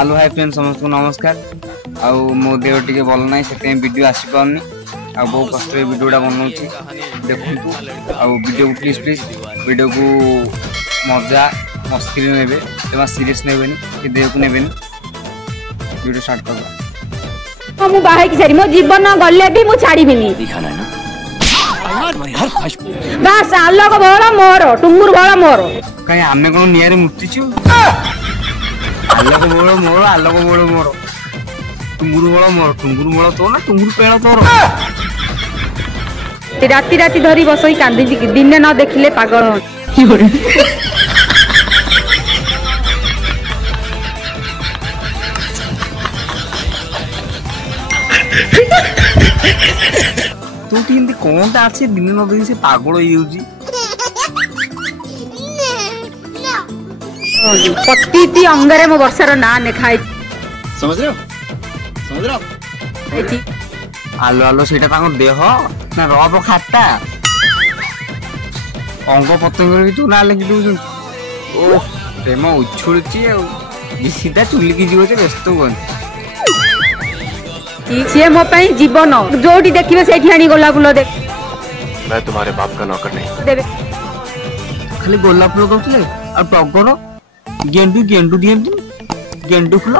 Hello hi friend समस्त को नमस्कार। आउ मो देह टिके भल ना से वीडियो आसी पारनी आ बहुत कष्ट वीडियोटा बनाऊँगी देखु। आउ वीडियो को प्लीज वीडियो को मजा मस्ती ने जमा सीरीयस ने कि देह को ने वीडियो स्टार्ट कर। मु बाहे की सारी मो जीवन गले भी मु छाड़ीबिनी बस आलोक भल मोर टुंगुर भल मोर कहीं आमे कोन नियारे मुक्तिछु आलोक बोलो मोर आलोक बोलो मोर टुंगुर बोलो तो ना टुंगुर पेड़ तोर राती राती धरी बसई कांदी दिने न देखिले पागल की हो तू ती कौन टा अच्छे दिन न देखी से पागल हो जाउजी प्रति अंगरे मो वर्षर ना नेखाई समझ रहे हो आलो आलो सेटा तांको देह ना रब खाता अंग पतंग भी तू ना लिखि दउछु ओ प्रेम उछुळची आ सीधा चुली की जीव से व्यस्त हुन सी मो पई जीवन जोटी देखिबे सेठी आनी गोलाप फूल देख। मैं तुम्हारे बाप का नौकर नहीं देबे खाली गोलाप फूल दउछले आ टगर गेंडू गेंडू दियंती गेंडू फूल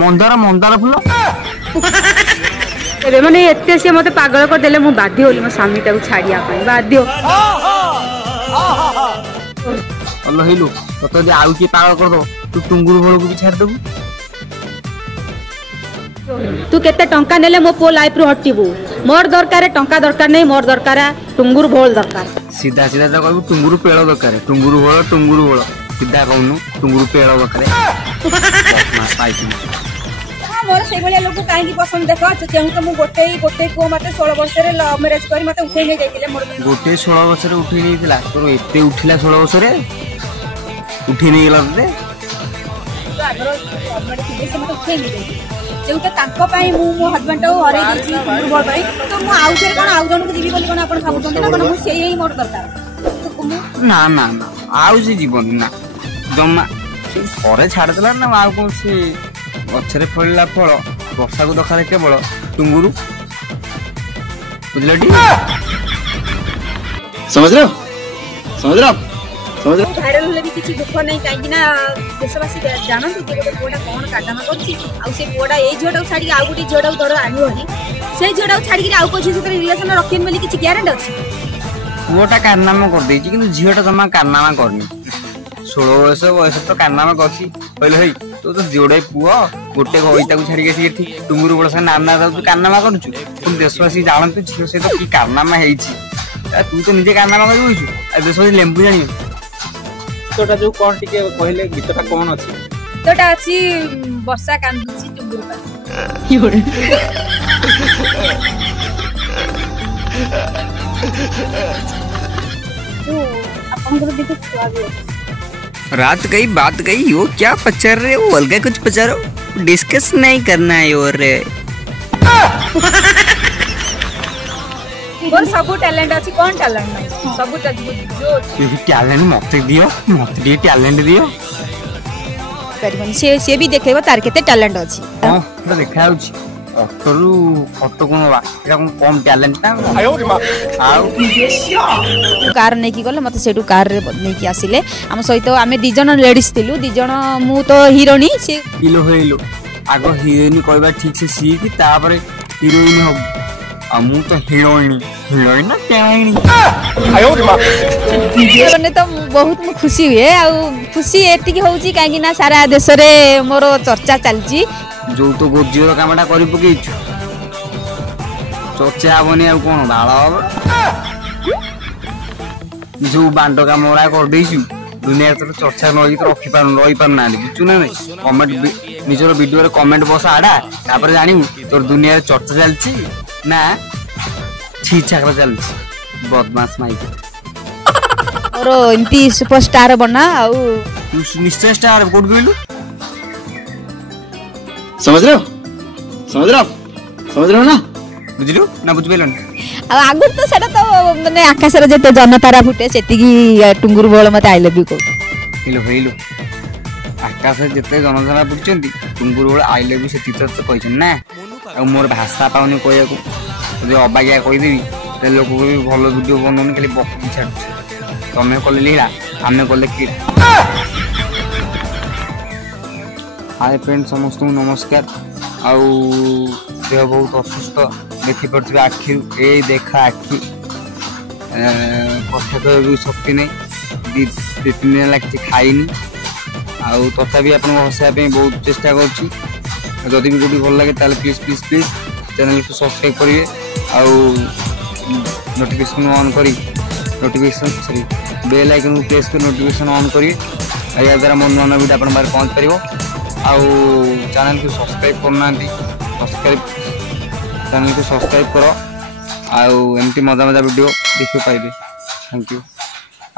मंदार फूल एबे माने एते से मते पागल कर देले मु बाध्य होली मो स्वामी ता छाड़िया पई बाध्य अल्लाह हिलु तो जे आउ के पागल कर दो तू टुंगुर भोल को भी छाड़ देबू तू केते टंका नेले मो पो लाइफ रो हटिबू मोर दरकार टंका दरकार नहीं मोर दरकार टुंगुर भोल दरकार सीधा सीधा तो कहबू टुंगुर पेड़ दरकार टुंगुर भोल सीधा कहनु टुंगुर पेड़ दरकार मोर से भलिया लोग काहे की पसंद देखो जेहु तो मु गोटे को मते 16 वर्ष रे लव मैरिज करी मते उठै नै जाइतिले मोर गोटे 16 वर्ष रे उठै नै दिला तोर एते उठिला 16 वर्ष रे उठै नै गेला ते तो आगर हमरे थिले से मते उठै नै जाइतिले जेउते तांको पई मु मो हस्बैंड तो हरै दिछि फुटबॉल पई तो मु आउ फेर कोन आउ जन को दिबी बोली कोन आपण भाबुछन ना कोन मु सेही ही मोर दरकार तो ना ना ना आउ जे जीवन ना जम्मा परे छाड़ देला ना आउ कोन से गछरे फळला फळ वर्षा को दखाले केवल टुंगुरु बुझलटी समझ रहे हो भाइरल होले भी किछि दुख नहीं काई ना देशवासी जानन कि गोटे पुआटा कोन काटना करछि आ से पुआटा ए झोडा छाडी आ गुटी झोडा दर आनी होनी से झोडा छाडी के आ कोछि से रिलेशन रखिन बोली किछि ग्यारंटी अछि पुआटा कारनामा कर देछि किंतु झियोटा जमा कारनामा करनी 16 वर्ष तो कारनामा करछि पहिले हई तो जोड़े पुआ गोटे गईता को छाड़ी के थी टुंगुर बड़ से नाना दाऊ कारनामा करछु तुम देशवासी जानते झियो से तो की कारनामा हेछि तू तो निजे कारनामा कर होइछु आ देशवासी लेंबू जानी तोटा जो कोन टिके कहले गीतटा कोन अछि तोटा अछि वर्षा कांदुछि टुंगुर पर की होरे तो अपन को देखो छुआ भी रात गई बात गई वो क्या पचर रहे हो अलग कुछ पचारो डिस्कस नहीं करना है और और सब टैलेंट अछि कोन टैलेंट नहीं सब जो टैलेंट मते दियो टैलेंट दियो करिबन से भी देखेबो तार केते टैलेंट अछि हां तो देखाउछि अटरु फोटो कोन बा एटा कोन कम टैलेंट ना आयो रे मां आउ कार नै की गले मते सेटू कार रे नै की आसिले हम सहित आमे दी जन लेडीज थिलु दी जन मु तो हीरोनी से हिलो हेलो आगो हीरोइन कहबा ठीक से सी की तापर हीरोइन हो आ मु तो हीरोइन ना टेवाइन आयो रे मां ने तो बहुत खुशी हुए आ खुशी एति की होउची काहे ना सारा देश रे मोर चर्चा चलची जो तो गोजियोर कामटा करि पकेइछु चर्चा बनी आ कोन डाला जो बांडो का मोरा कर देइछु दुनिया तो चर्चा नई तो रही पार ना बुझु ना कमेंट निजर वीडियो रे कमेंट बस आडा तापर जानिबु तोर दुनिया रे चर्चा चलची ना छी छाकरा चलची बदमाश माइक और एमपी सुपरस्टार बना आ निश्चय स्टार कोड गइलु समझ रहे हो ना बुझलु ना बुझ पेलन आगु तो सेटा तो माने आकाश रे जते जनतारा फुटे सेति की टुंगुर बोल मते आई लव यू को हेलो आकाश जिते जनसंख्या बुझुंट तुम्बुर बड़े आई लव यू से कहते ना और मोर भाषा पाऊनी कहू जो अबागिया कहीदेवी तो लोक भी भल वीडियो बनाऊनी खाली बकरी छाड़ तमें कले लीला आम कले कि हाय फ्रेंड समस्त नमस्कार आउ देह बहुत असुस्थ देखिपे आखि ए देखा आखि कथा कह शक्ति नहीं 2-3 दिन लगे खाईनी आउ तथापि आपको हसाइवाई बहुत चेष्टा करी भी भल लगे प्लीज प्लीज प्लीज चैनल को सब्सक्राइब करेंगे आउ नोटिफिकेशन ऑन करी सॉरी बेल आइकन को प्रेस कर नोटिफिकेशन ऑन करेंगे या द्वारा मोर नुआ वीडियो आप पहुँच पार आउ चैनल को सब्सक्राइब करना चैनल को सब्सक्राइब कर आउ एमती मजा मजा वीडियो देखिए पाइबे। थैंक यू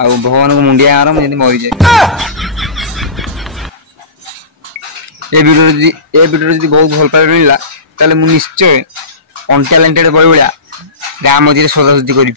आउ भगवान को मुंडिया आराम जमी मरी जाए ए वीडियो बहुत भल पाइबे मिलला ताले मु निश्चय अनटैलेंटेड बॉय भाया गाँ मझे सजासजी करी।